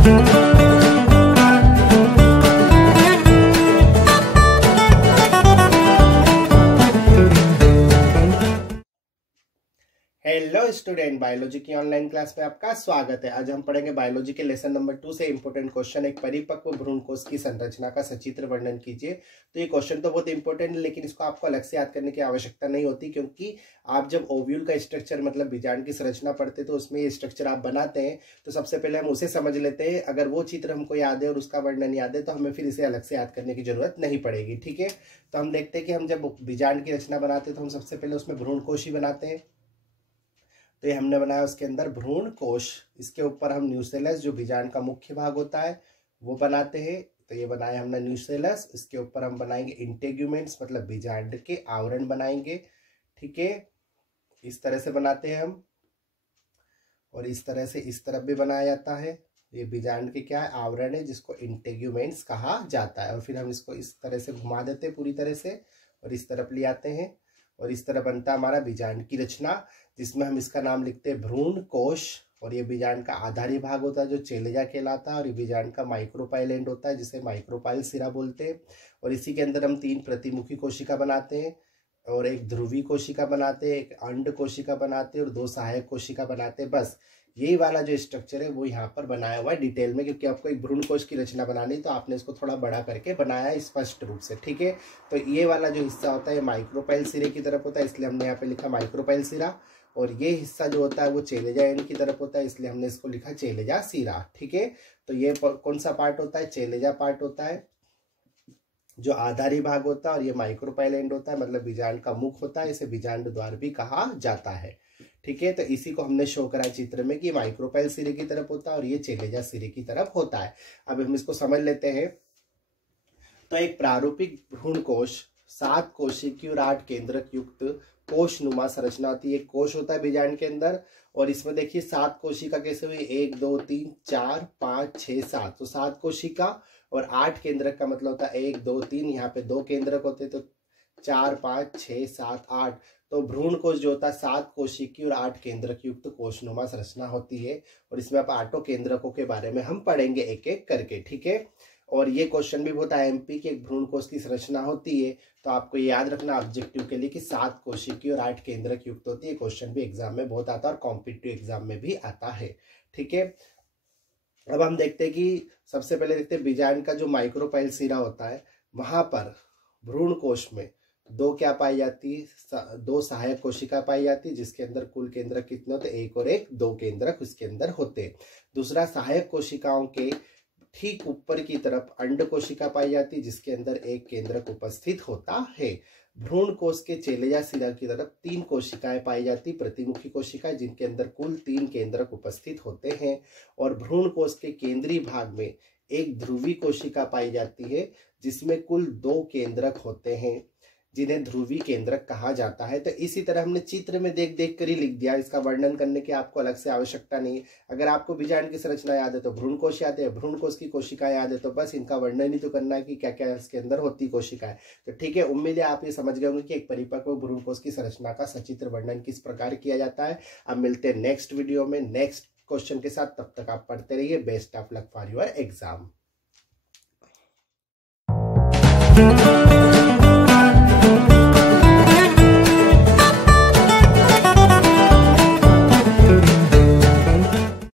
Hello student, biology की online class में आपका स्वागत है। आज हम पढ़ेंगे बायोलॉजी के लेसन नंबर 2 से इंपॉर्टेंट क्वेश्चन, एक परिपक्व भ्रूणकोश की संरचना का सचित्र वर्णन कीजिए। तो ये क्वेश्चन तो बहुत इंपॉर्टेंट है, लेकिन इसको आपको अलग से याद करने की आवश्यकता नहीं होती, क्योंकि आप जब ओव्यूल का स्ट्रक्चर मतलब बीजांड की संरचना पढ़ते तो उसमें ये स्ट्रक्चर आप बनाते हैं। तो सबसे पहले हम उसे समझ लेते हैं। अगर वो चित्र हमको याद है और उसका वर्णन याद है तो हमें फिर इसे अलग से याद करने की जरूरत नहीं पड़ेगी। ठीक है, तो हम देखते हैं कि हम जब बीजांड की रचना बनाते हैं तो हम सबसे पहले उसमें भ्रूणकोश ही बनाते हैं। तो ये हमने बनाया, उसके अंदर भ्रूण कोश, इसके ऊपर हम न्यूसेलस जो बीजांड का मुख्य भाग होता है वो बनाते हैं। तो ये बनाया हमने न्यूसेलस, इसके ऊपर हम बनाएंगे इंटेग्यूमेंट्स मतलब बीजांड के आवरण बनाएंगे। ठीक है, इस तरह से बनाते हैं हम, और इस तरह से इस तरफ भी बनाया जाता है। ये बीजांड के क्या है, आवरण है, जिसको इंटेग्यूमेंट्स कहा जाता है। और फिर हम इसको इस तरह से घुमा देते हैं पूरी तरह से, और इस तरफ ले आते हैं, और इस तरह बनता है हमारा बीजांड की रचना, जिसमें हम इसका नाम लिखते हैं भ्रूण कोश। और ये बीजांड का आधारी भाग होता है जो चेलेजा कहलाता है, और ये बीजांड का माइक्रोपाइल एंड होता है जिसे माइक्रोपाइल सिरा बोलते हैं। और इसी के अंदर हम 3 प्रतिमुखी कोशिका बनाते हैं, और एक ध्रुवी कोशिका बनाते हैं, एक अंड कोशिका बनाते हैं, और 2 सहायक कोशिका बनाते हैं। बस यही वाला जो स्ट्रक्चर है वो यहाँ पर बनाया हुआ है डिटेल में, क्योंकि आपको एक भ्रूण कोश की रचना बनानी तो आपने इसको थोड़ा बड़ा करके बनाया है स्पष्ट रूप से। ठीक है, तो ये वाला जो हिस्सा होता है माइक्रोपाइल सिरे की तरफ होता है, इसलिए हमने यहाँ पे लिखा माइक्रोपाइल सिरा। और ये हिस्सा जो होता है वो चेलेजा एंड की तरफ होता है, इसलिए हमने इसको लिखा चेलेजा सिरा। ठीक है, तो ये कौन सा पार्ट होता है, चेलेजा पार्ट होता है जो आधारी भाग होता है, और ये माइक्रोपाइल एंड होता है मतलब बीजांड का मुख होता है, इसे बीजांड द्वार भी कहा जाता है। ठीक है, तो इसी को हमने शो करा चित्र में कि माइक्रोपाइल सिरे की तरफ होता है और ये चेलेजा सिरे की तरफ होता है। अब हम इसको समझ लेते हैं। तो एक प्रारूपिक भ्रूणकोश 7 कोशिकी और 8 केंद्रक युक्त कोशनुमा संरचना होती है। एक कोश होता है बीजांड के अंदर, और इसमें देखिए 7 कोशिका कैसे हुई, 1 2 3 4 5 6 7, तो 7 कोशिका। और 8 केंद्रक का मतलब होता है 1 2 3, यहाँ पे 2 केंद्रक होते तो 4 5 6 7 8। तो भ्रूण कोश जो होता है 7 कोशिकी और 8 केंद्रक युक्त कोशनुमा संरचना होती है। और इसमें आप 8 केंद्रकों के बारे में हम पढ़ेंगे एक एक करके। ठीक है, और ये क्वेश्चन भी बहुत आईएमपी की एक भ्रूण कोश की संरचना होती है, तो आपको ये याद रखना ऑब्जेक्टिव के लिए कि 7 कोशिकी और 8 केंद्रक युक्त होती है। क्वेश्चन भी एग्जाम में बहुत आता है और कॉम्पिटिटिव एग्जाम में भी आता है। ठीक है, अब हम देखते हैं कि सबसे पहले देखते हैं बीजांड का जो माइक्रोपाइल सिरा होता है, वहां पर भ्रूण कोश में 2 क्या पाई जाती है, 2 सहायक कोशिका पाई जाती है, जिसके अंदर कुल केंद्रक कितने होते, 1 और 1, 2 केंद्रक उसके अंदर होते। दूसरा, सहायक कोशिकाओं के ठीक ऊपर की तरफ अंड कोशिका पाई जाती है, जिसके अंदर 1 केंद्रक उपस्थित होता है। भ्रूण कोश के चेलेजा सिरा की तरफ 3 कोशिकाएं पाई जाती, प्रतिमुखी कोशिकाएं, जिनके अंदर कुल 3 केंद्रक उपस्थित होते हैं। और भ्रूण कोश के केंद्रीय भाग में एक ध्रुवी कोशिका पाई जाती है, जिसमें कुल 2 केंद्रक होते हैं, जिन्हें ध्रुवी केंद्रक कहा जाता है। तो इसी तरह हमने चित्र में देख देख कर ही लिख दिया, इसका वर्णन करने की आपको अलग से आवश्यकता नहीं है। अगर आपको बीजांड की संरचना याद है तो भ्रूणकोश याद है, भ्रूणकोश की कोशिका याद है तो बस इनका वर्णन ही तो करना है कि क्या क्या इसके अंदर होती कोशिकाएं। तो ठीक है, उम्मीद है आप ये समझ गए होंगे कि एक परिपक्व भ्रूणकोश की संरचना का सचित्र वर्णन किस प्रकार किया जाता है। अब मिलते हैं नेक्स्ट वीडियो में नेक्स्ट क्वेश्चन के साथ, तब तक आप पढ़ते रहिए। Best of luck for your exam.